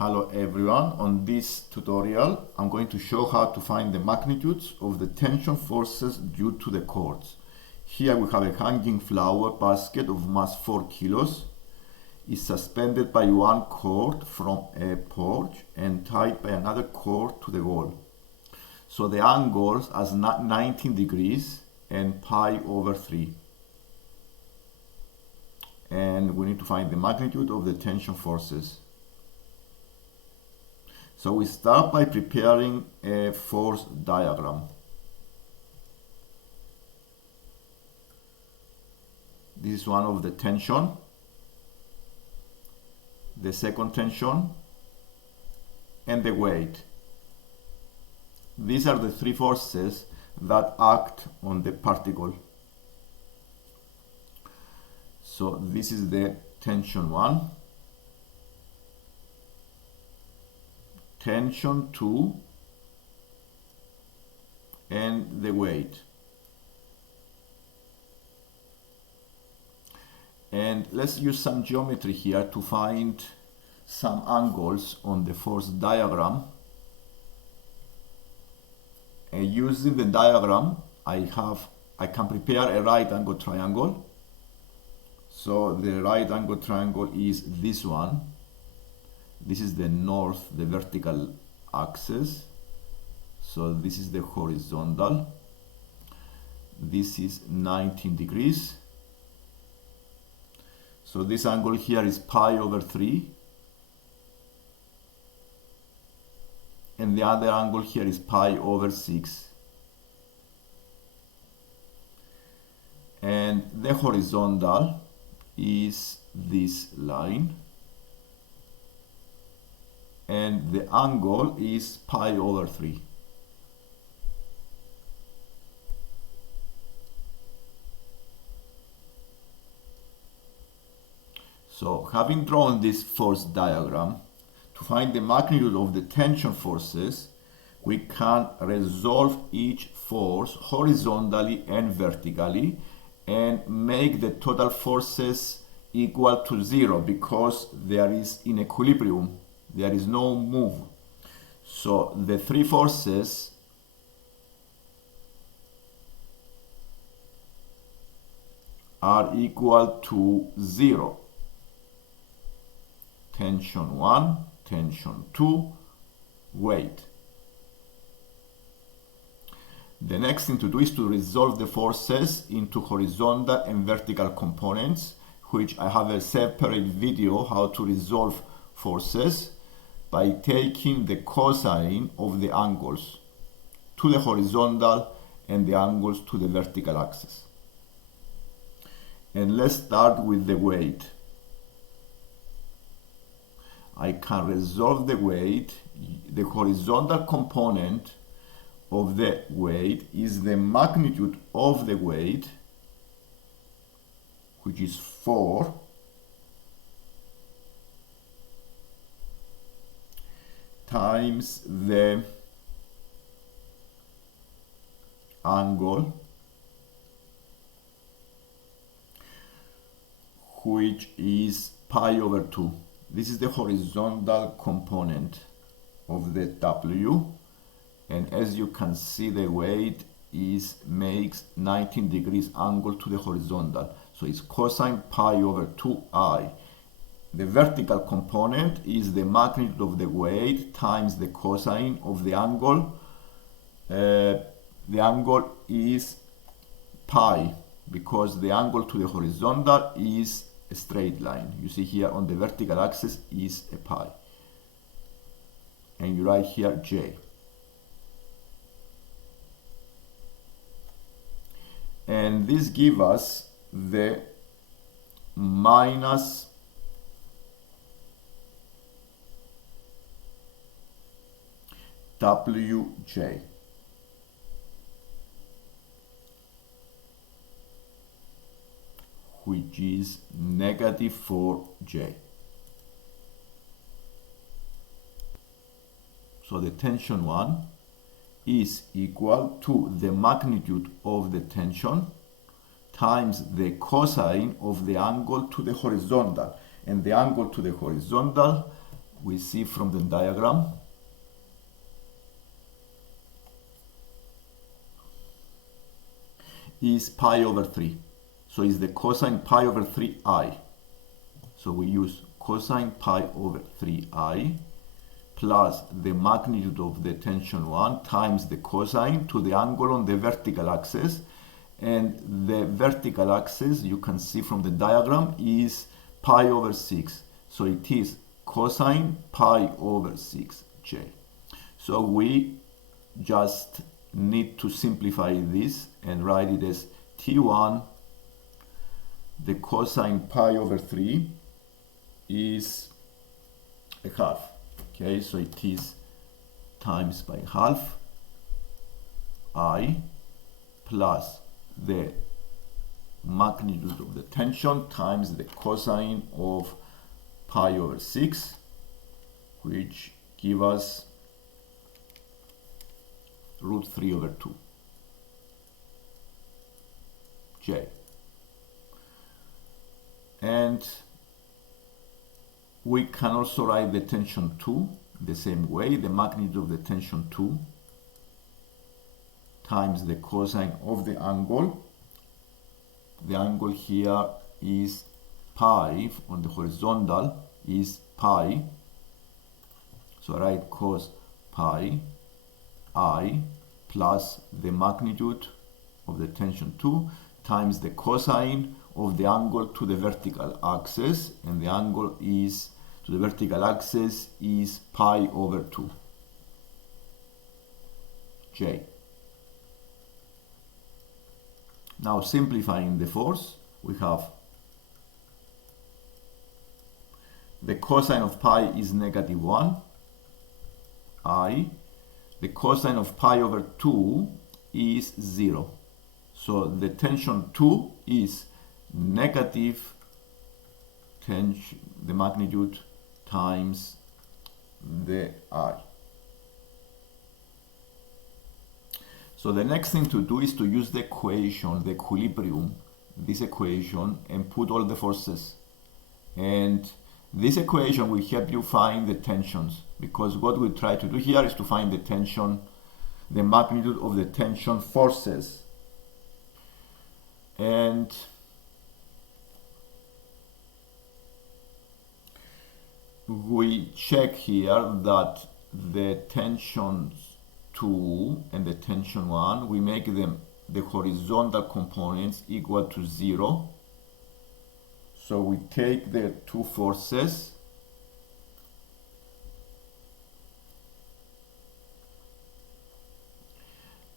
Hello everyone, on this tutorial I'm going to show how to find the magnitudes of the tension forces due to the cords. Here we have a hanging flower basket of mass 4 kilos. It's suspended by one cord from a porch and tied by another cord to the wall. So the angles are 19 degrees and pi over 3. And we need to find the magnitude of the tension forces. So we start by preparing a force diagram. This is one of the tension, the second tension, and the weight. These are the three forces that act on the particle. So this is the tension 1, tension 2, and the weight. And let's use some geometry here to find some angles on the force diagram. And using the diagram, I can prepare a right angle triangle. So the right angle triangle is this one. This is the north, the vertical axis. So this is the horizontal. This is 19 degrees. So this angle here is pi over 3. And the other angle here is pi over 6. And the horizontal is this line. And the angle is pi over 3. So having drawn this force diagram, to find the magnitude of the tension forces, we can resolve each force horizontally and vertically and make the total forces equal to 0 because there is in equilibrium. There is no move. So the three forces are equal to 0. Tension 1, tension 2, weight. The next thing to do is to resolve the forces into horizontal and vertical components, which I have a separate video how to resolve forces by taking the cosine of the angles to the horizontal and the angles to the vertical axis. And let's start with the weight. I can resolve the weight. The horizontal component of the weight is the magnitude of the weight, which is 4, times the angle, which is pi over 2. This is the horizontal component of the W, and as you can see, the weight makes 19 degrees angle to the horizontal. So it's cosine pi over 2i. The vertical component is the magnitude of the weight times the cosine of the angle. The angle is pi because the angle to the horizontal is a straight line. You see here on the vertical axis is a pi. And you write here J. And this gives us the minus Wj. Which is negative 4J. So the tension 1 is equal to the magnitude of the tension times the cosine of the angle to the horizontal. And the angle to the horizontal we see from the diagram is pi over 3. So it's the cosine pi over 3i. So we use cosine pi over 3i plus the magnitude of the tension 1 times the cosine to the angle on the vertical axis. And the vertical axis, you can see from the diagram, is pi over 6. So it is cosine pi over 6j. So we just need to simplify this and write it as T1, the cosine pi over 3 is a half. Okay, so it is times by half I plus the magnitude of the tension times the cosine of pi over 6, which give us root 3 over 2 j. And we can also write the tension 2 the same way, the magnitude of the tension 2 times the cosine of the angle. The angle here is pi, on the horizontal is pi. So I write cos pi I plus the magnitude of the tension 2 times the cosine of the angle to the vertical axis, and the angle is to the vertical axis is pi over 2 j. Now simplifying the force, we have the cosine of pi is negative 1 I. The cosine of pi over 2 is 0. So the tension 2 is negative tension, the magnitude times the I. So the next thing to do is to use the equation, the equilibrium, this equation, and put all the forces. And this equation will help you find the tensions, because what we try to do here is to find the tension, the magnitude of the tension forces. And we check here that the tensions 2 and the tension 1, we make them the horizontal components equal to 0. So we take the two forces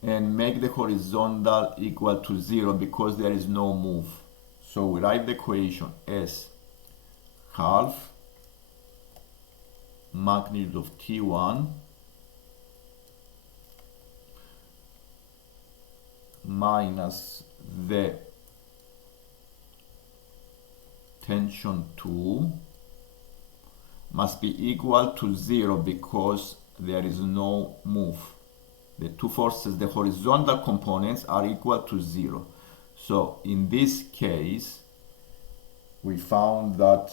and make the horizontal equal to 0 because there is no move. So we write the equation as half magnitude of T1 minus the tension 2 must be equal to 0 because there is no move. The two forces, the horizontal components, are equal to 0. So in this case, we found that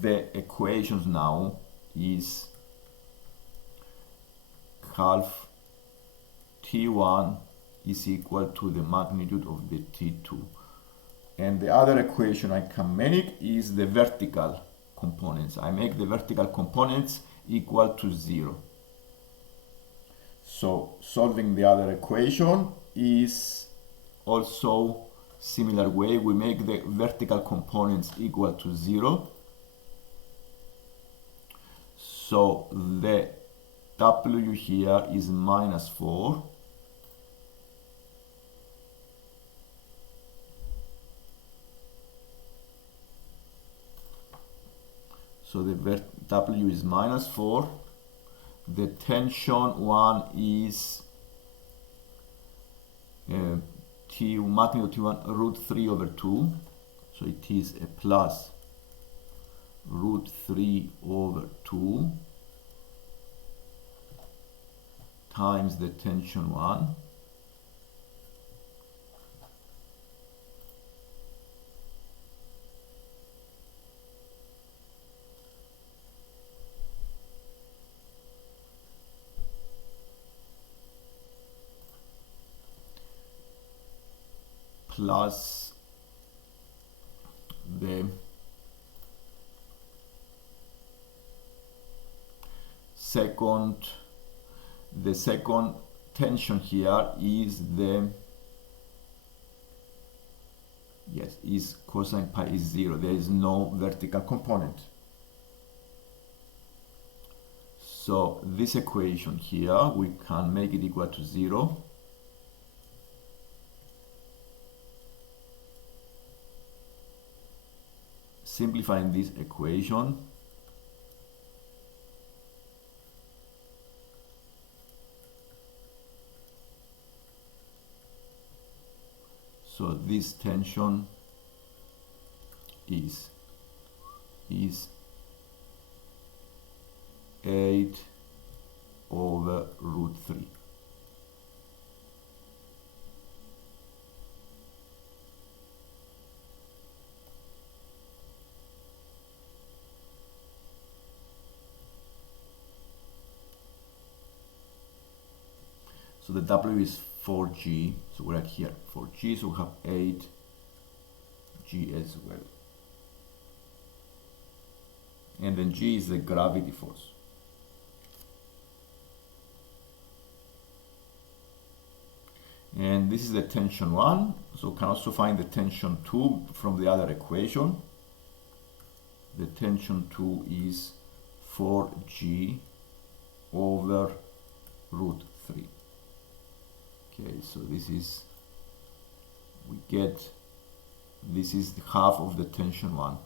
the equations now is half T1 is equal to the magnitude of the T2. And the other equation I can make is the vertical components. I make the vertical components equal to 0. So solving the other equation is also similar way. We make the vertical components equal to 0. So the W here is minus 4. So the W is minus 4. The tension 1 is magnitude T1 root 3 over 2. So it is a plus root 3 over 2 times the tension 1 plus the second tension here is is cosine pi is 0. There is no vertical component. So this equation here, we can make it equal to 0. Simplifying this equation, so this tension is 8 over root 3. So the W is 4G, so we're at here 4G, so we have 8G as well. And then G is the gravity force. And this is the tension 1, so we can also find the tension 2 from the other equation. The tension 2 is 4G over root 3. Okay, so this is, this is half of the tension 1.